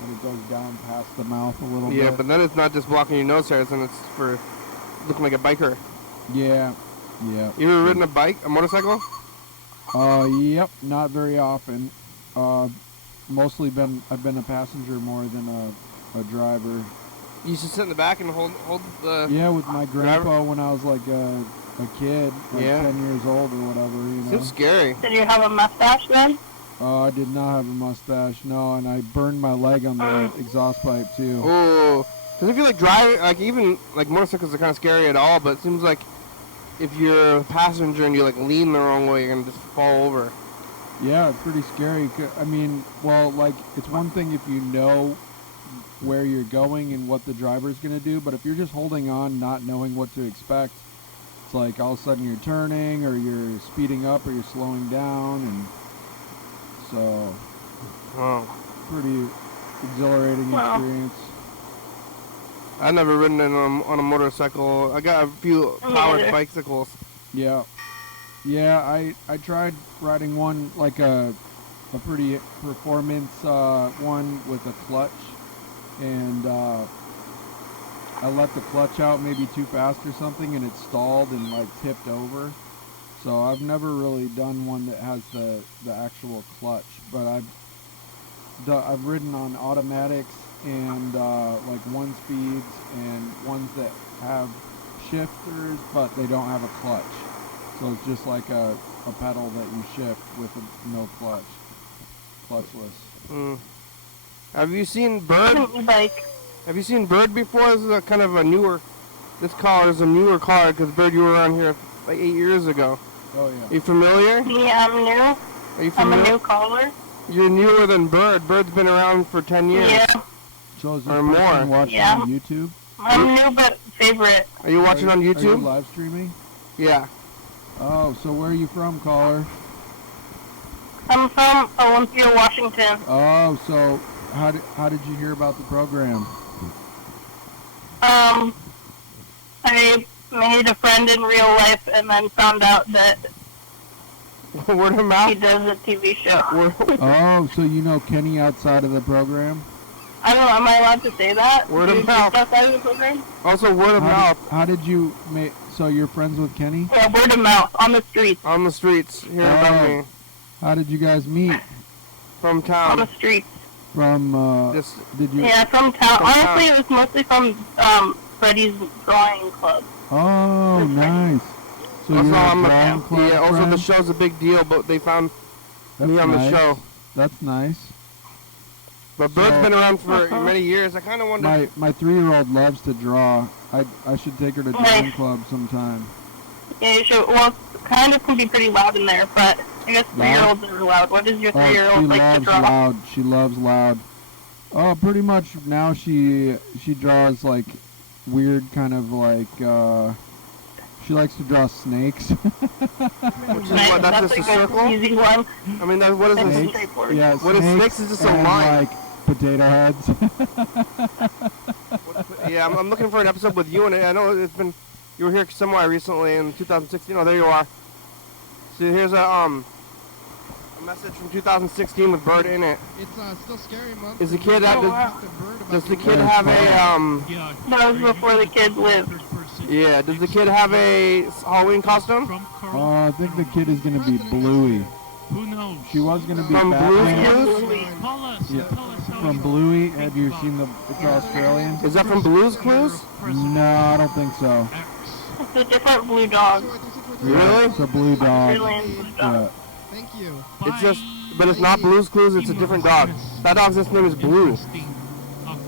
when it goes down past the mouth a little bit. Yeah, but then it's not just blocking your nose hairs, and it's for looking like a biker. Yeah. You ever ridden a motorcycle? Yep, not very often. Mostly I've been a passenger more than a driver. You used to sit in the back and hold the... Yeah, with my grandpa when I was like a kid, like 10 years old or whatever, Seems scary. Did you have a mustache then? I did not have a mustache, no, and I burned my leg on the exhaust pipe too. Oh, because if you like driving, like even like motorcycles are kind of scary at all, but it seems like if you're a passenger and you like lean the wrong way, you're gonna just fall over. Yeah, it's pretty scary. I mean, well, like it's one thing if you know where you're going and what the driver's gonna do, but if you're just holding on, not knowing what to expect, it's like all of a sudden you're turning or you're speeding up or you're slowing down, and so pretty exhilarating experience. I've never ridden on a motorcycle. I got a few powered bicycles. Yeah, I tried riding one, like a pretty performance one with a clutch, and I let the clutch out maybe too fast or something, and it stalled and like tipped over. So I've never really done one that has the actual clutch, but I've ridden on automatics and like 1-speeds and ones that have shifters, but they don't have a clutch. So it's just like a pedal that you shift with no clutch, clutchless. Have you seen Berd? Have you seen Berd before? This is a kind of a newer. This car is a newer car because Berd, you were on here like 8 years ago. Oh yeah. Are you familiar? Yeah, I'm new. Are you I'm familiar? a new caller. You're newer than Berd. Bird's been around for 10 years. Yeah, So is this Or person more. watching Yeah. on YouTube? I'm new but favorite. Are you watching on Are you YouTube? live streaming? Yeah. Oh, so where are you from, caller? I'm from Olympia, Washington. Oh, so how did you hear about the program? I made a friend in real life and then found out that Word of he mouth. does a TV show. Oh, so you know Kenny outside of the program? I don't know, am I allowed to say that? Word of Do you mouth. just outside of the program? Also, word of mouth How did you make? So you're friends with Kenny? Yeah, word of mouth, on the streets. on the streets. Hear about me How did you guys meet? from On the town. streets. From Just did you? Yeah, from town. From Honestly, town. it was mostly from Freddie's drawing club. Oh, nice. So also, you're a I'm drawing club yeah. Also, the friend? show's a big deal, but they found That's me on nice. the show. That's nice. But Bird's So- been around for many years. I kind of wonder. My 3-year-old loves to draw. I should take her to drawing Nice. club sometime. Yeah, you should. Well, it kind of can be pretty loud in there, but I guess 3-year-olds are loud. What does your Oh, 3-year-old she like to loves draw? loud. She loves loud. Oh, pretty much now she draws like weird kind of like she likes to draw snakes. Which is Nice, what? That's that's just a a good, circle. easy one. I mean, what is That's this? straightforward. Yeah, What is snakes is just a and, line. like potato heads. Yeah, I'm looking for an episode with you, and I know it's been. You were here somewhere recently in 2016. Oh, there you are. So here's a message from 2016 with Berd in it. It's still scary month. Is the kid Oh, wow. does the kid have a Yeah. That was before the kids lived. yeah? Does the kid have a Halloween costume? From Carl? Oh, I think the kid is gonna be Bluey. Who knows? She was gonna be From Blue's Batman. Clues? Call us. Yeah. Tell us how From you Bluey. think Have you about seen the? It's Australian. Is that from Blue's Clues? No, I don't think so. X. It's a different blue dog. Really? It's a blue dog. Australian blue dog. Yeah. Thank you. It's just, but it's not Blue's Clues. It's a different dog. That dog's name is Blue, Interesting.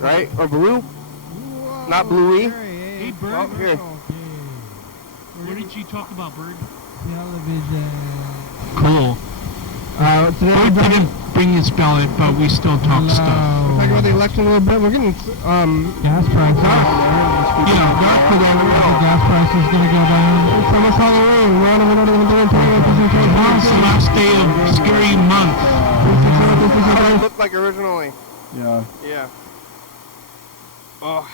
right? Or Blue? Whoa, Not Bluey? Hey, Berd. Oh, here. What did you talk about, Berd? Television. Cool. We didn't bring his ballot, but we still talk stuff. Talk about the election a little bit. We're getting Gas prices. Yeah, The gas price is going to go down. It's almost Halloween. We're on another Now it's the last day of scary month. How it looked like originally. Yeah. Yeah. Oh,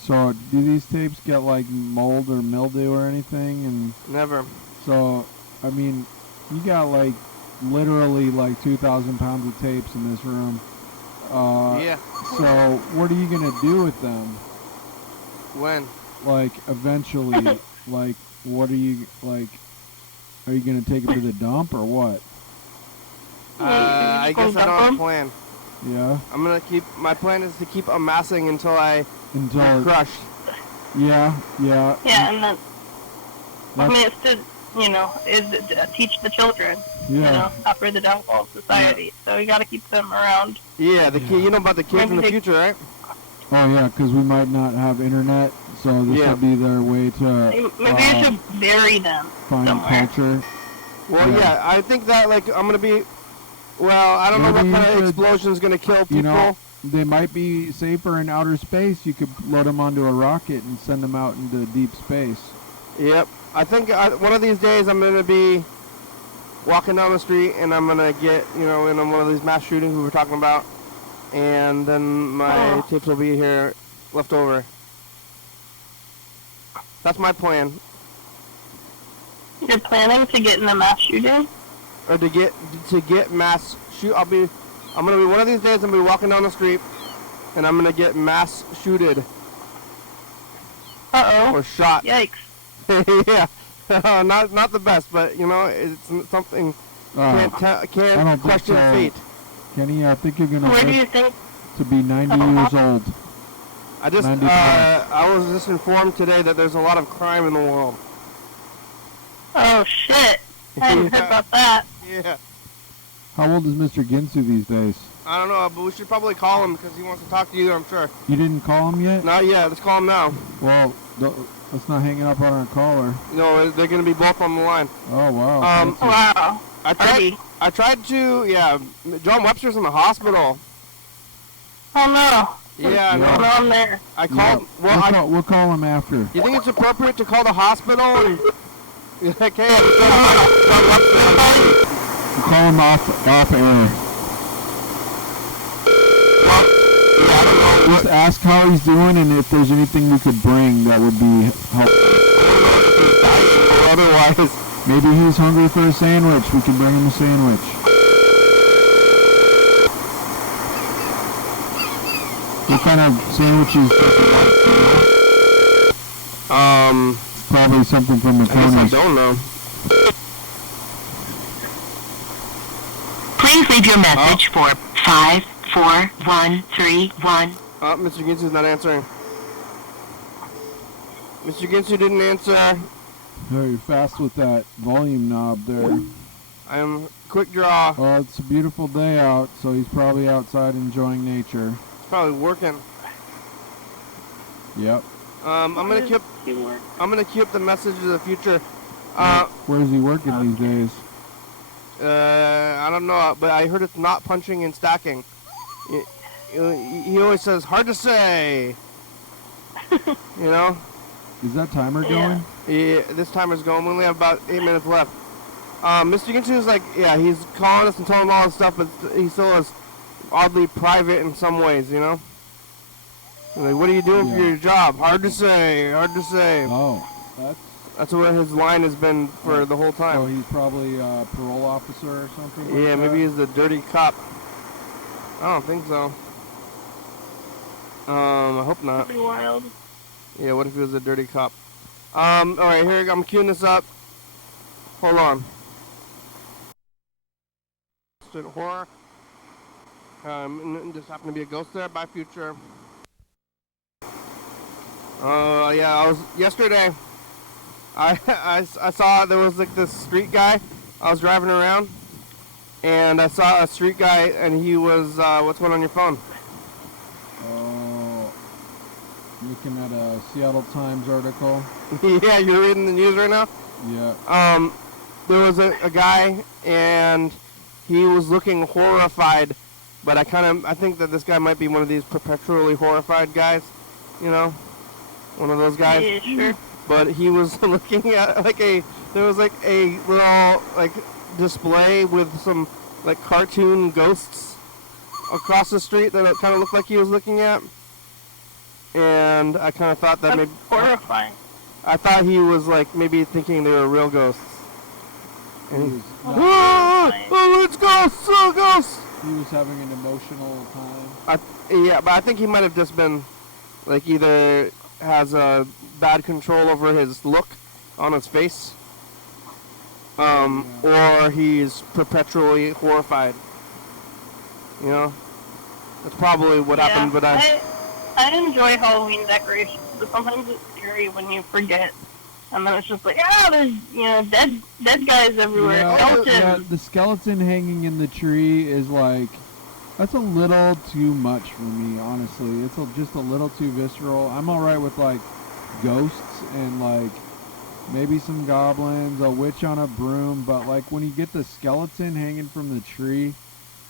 So do these tapes get like mold or mildew or anything? And never. so, I mean, you got like literally like 2,000 pounds of tapes in this room. Yeah. So what are you gonna do with them? When? Like eventually, like what are you like? Are you gonna take them to the dump or what? I guess I don't have a plan. Yeah. I'm gonna keep. My plan is to keep amassing until I Until get crushed. yeah. Yeah, and then, I That's- mean, it's to, is to teach the children, Yeah. after the downfall of society. So you got to keep them around. Yeah, the kid. You know about the kids in the Maybe they- future, right? Oh yeah, because we might not have internet, so this Yeah. will be their way to Maybe you should bury them find somewhere. culture. Well, Yeah. yeah. I think that like I'm gonna be. Well, I don't know Maybe what you kind of should- explosion's gonna kill people. You know, they might be safer in outer space. You could load them onto a rocket and send them out into deep space. Yep. I think one of these days I'm gonna be walking down the street and I'm gonna get in one of these mass shootings we were talking about, and then my Oh. tapes will be here left over. That's my plan. You're planning to get in a mass shooting? Or to get mass shoot. I'm gonna be one of these days. I'm gonna be walking down the street, and I'm gonna get mass shooted. Uh-oh. or shot. Yikes. Yeah, not the best, but you know, it's something. Can't I don't question think so. fate. Kenny, I think you're going to Where do you live think? to be 90 years old. I was just informed today that there's a lot of crime in the world. Oh, shit. I hadn't heard about that. Yeah. How old is Mr. Ginsu these days? I don't know, but we should probably call him because he wants to talk to you, I'm sure. You didn't call him yet? Not yet. Let's call him now. Well, let's not hang it up on our caller. No, they're going to be both on the line. Oh, wow. Wow. I tried to, yeah. John Webster's in the hospital. Oh, no. Yeah, What's going on there? I called. Yeah. We'll call him after. You think it's appropriate to call the hospital? And, like, hey, John Webster. We'll call him off air. Just ask how he's doing and if there's anything we could bring that would be helpful. Otherwise, maybe he's hungry for a sandwich. We can bring him a sandwich. What kind of sandwiches? Probably something from the I Tony's. don't know. Please leave your message for 54131. Oh, Mr. Ginsu's not answering. Mr. Ginsu didn't answer. Oh, you're fast with that volume knob there. I'm quick draw. Well, it's a beautiful day out, so he's probably outside enjoying nature. He's probably working. Yep. I'm gonna keep the message of the future. Where's he working these days? I don't know, but I heard it's not punching and stacking. He always says, hard to say. You know? Is that timer going? Yeah, this timer's going. We only have about 8 minutes left. Mr. Ginsu is like, yeah, he's calling us and telling all this stuff, but he still is oddly private in some ways, you know? Like, what are you doing for your job? Hard to say, hard to say. Oh, that's what his line has been for the whole time. Oh, he's probably a parole officer or something like Yeah, that? maybe he's the dirty cop. I don't think so. I hope not. Pretty wild. Yeah, what if he was a dirty cop? Alright, here, I'm queuing this up. Hold on. Horror. Just happened to be a ghost there. Bye, future. Yeah, yesterday, I saw there was like this street guy. I was driving around, and I saw a street guy, and he was, what's going on your phone? Oh, looking at a Seattle Times article. Yeah, you're reading the news right now? Yeah. There was a guy, and he was looking horrified, but I think that this guy might be one of these perpetually horrified guys, you know? One of those guys. Yeah, sure. But he was looking at there was like a little like display with some like cartoon ghosts across the street that it kind of looked like he was looking at. And I kind of thought that That's horrifying. I thought he was like maybe thinking they were real ghosts. And it's ghosts! Oh, ghosts! He was having an emotional time. Yeah, but I think he might have just been like either has a bad control over his look on his face, or he's perpetually horrified. You know, that's probably what happened. But I enjoy Halloween decorations, but sometimes it's scary when you forget, and then it's just like, there's dead guys everywhere. Yeah, the skeleton hanging in the tree is like, that's a little too much for me, honestly. It's just a little too visceral. I'm alright with like ghosts and like maybe some goblins, a witch on a broom, but like when you get the skeleton hanging from the tree,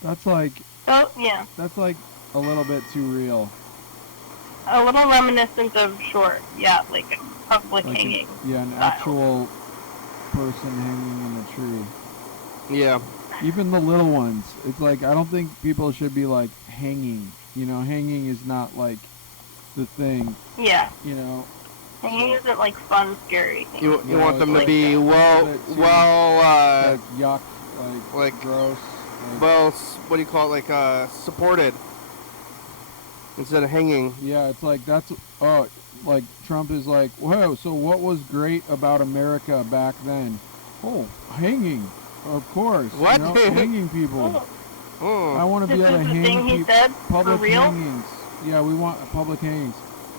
that's like that's like a little bit too real. A little reminiscent of Short, like a public hanging. Yeah, an style. actual person hanging in a tree. yeah. Even the little ones. It's like, I don't think people should be like hanging. You know, hanging is not like the thing. Yeah. You know. Hanging isn't like fun, scary. You want them to like be yuck, like gross. What do you call it? Like supported instead of hanging. Yeah, it's like that's. Oh, like Trump is like, whoa, so what was great about America back then? Oh, hanging, of course. What? You know, hanging people. Oh. I want to be This able to is the hang thing he people. said? Public For real? hangings. Yeah, we want public hangings.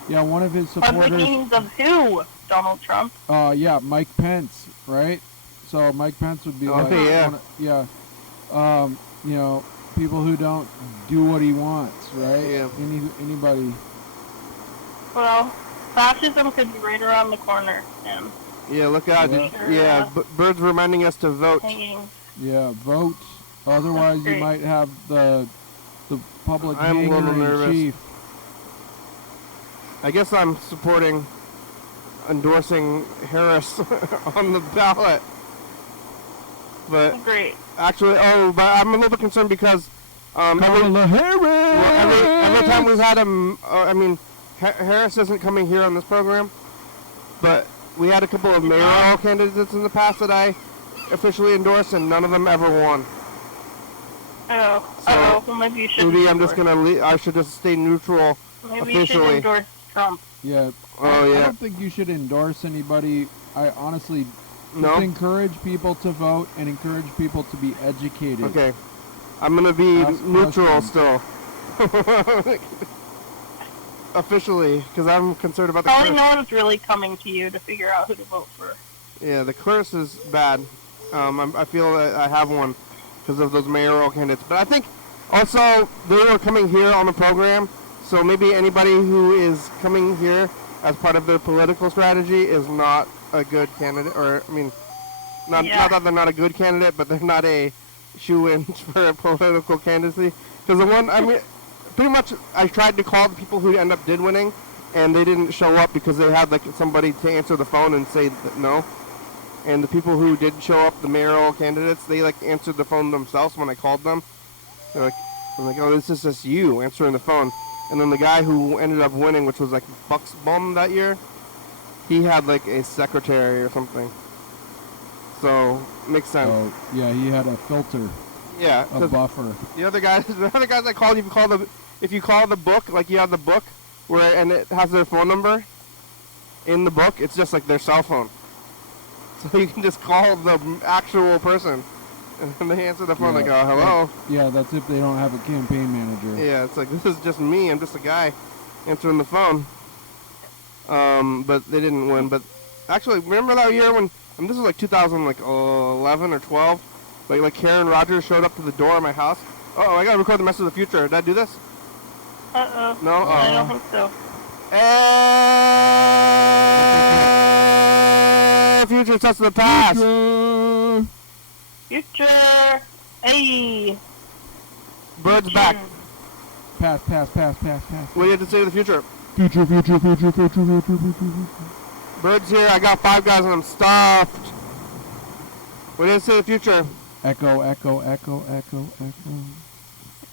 Yeah, one of his Public supporters. meetings of who? Donald Trump? Yeah, Mike Pence, right? So Mike Pence would be like, yeah. you know, people who don't do what he wants, right? Yeah. Anybody. Well, fascism could be right around the corner, and Yeah, look out. Yeah. Bird's reminding us to vote. hanging. Yeah, vote. Otherwise, you great. might have the public I'm a little hanger in nervous. chief. I guess I'm endorsing Harris on the ballot. But Great. actually, but I'm a little bit concerned because Kamala Harris. every time we've had him, Harris isn't coming here on this program, but we had a couple of mayoral candidates in the past that I officially endorsed, and none of them ever won. Well, maybe you should. Maybe I'm just I should just stay neutral Maybe you should officially. endorse Trump. Yeah. Oh, I yeah. don't think you should endorse anybody. I honestly No? just encourage people to vote and encourage people to be educated. Okay. I'm going to be Ask neutral questions. still. Officially, because I'm concerned about the Probably curse. no one's really coming to you to figure out who to vote for. Yeah, the curse is bad. I feel that I have one because of those mayoral candidates. But I think also they are coming here on the program, so maybe anybody who is coming here as part of their political strategy is not a good candidate. Or, I mean, not that they're not a good candidate, but they're not a shoe-in for a political candidacy. Because the one, I mean, pretty much I tried to call the people who did winning, and they didn't show up because they had like somebody to answer the phone and say no. And the people who did show up, the mayoral candidates, they like answered the phone themselves when I called them. I'm like, oh, this is just you answering the phone. And then the guy who ended up winning, which was like Buck's bum that year, he had like a secretary or something. So makes sense. So, yeah, he had a filter, Yeah, a 'cause buffer. the other guys I called, if you call the book, like you have the book and it has their phone number in the book, it's just like their cell phone. So you can just call the actual person, and they answer the phone. Yeah. They go, hello. Yeah, that's if they don't have a campaign manager. Yeah, it's like, this is just me. I'm just a guy answering the phone. But they didn't win. But actually, remember that year when, this was like 2011 or 12, like Karen Rogers showed up to the door of my house. Oh, I gotta record the message of the future. Did I do this? Uh-oh. No? I don't think so. Future touch the past. Future. Hey. Bird's back. Pass. What do you have to say to the future? Future. Bird's here. I got 5 guys and I'm stuffed. What do you have to say to the future? Echo.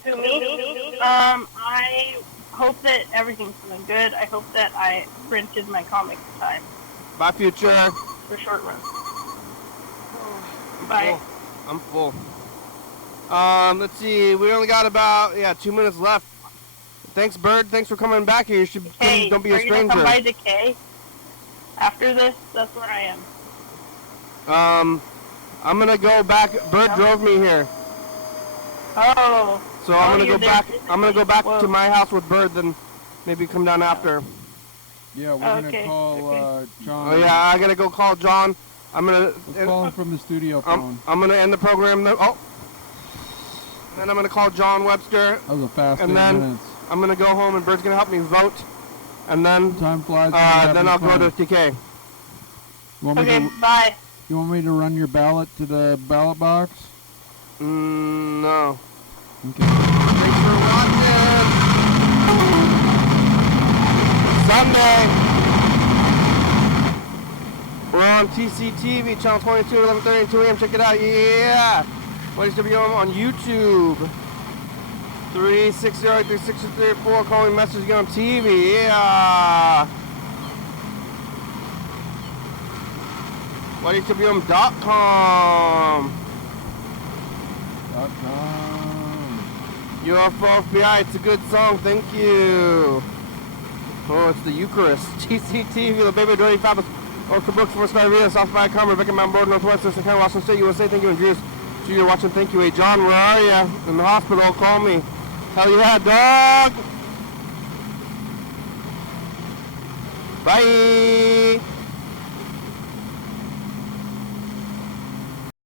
To me, I hope that everything's going good. I hope that I printed my comic in time Bye, future. for short run. Bye. I'm full. Let's see. We only got about 2 minutes left. Thanks, Bird. Thanks for coming back here. You should Hey, don't be a are you gonna stranger. come by Decay? After this, that's where I am. I'm gonna go back. Bird drove me here, Oh. so I'm gonna you're go there back. physically. I'm gonna go back Whoa. to my house with Bird, then maybe come down after. Yeah, we're Okay, gonna call John. Oh yeah, I gotta go call John. I'm gonna. We'll call him from the studio phone. I'm gonna end the program. Oh. Then I'm gonna call John Webster. That was a fast And 8 then- minutes. I'm gonna go home and Bird's gonna help me vote, and then Time flies. when you're having then I'll go fun. to TK. You want me Okay, to? bye. You want me to run your ballot to the ballot box? No. Okay. Thanks for watching. Sunday. We're on TCTV, channel 22, 11:30 and 2 a.m. Check it out. Yeah. YDHWM on YouTube. 360-363-4. Calling message on TV. Yeah. YDHWM.com. .com. UFO FBI, it's a good song, thank you. Oh, it's the Eucharist. GCTV, the baby dirty Fabulous. Orca Books, Forest Via, South by Carmen, Rebecca Mountain Board, Northwest, Thurston County, Washington State, USA. Thank you, and Drews. So you're watching. Thank you. Hey, John, where are you? In the hospital. Call me. Hell yeah, dog. Bye.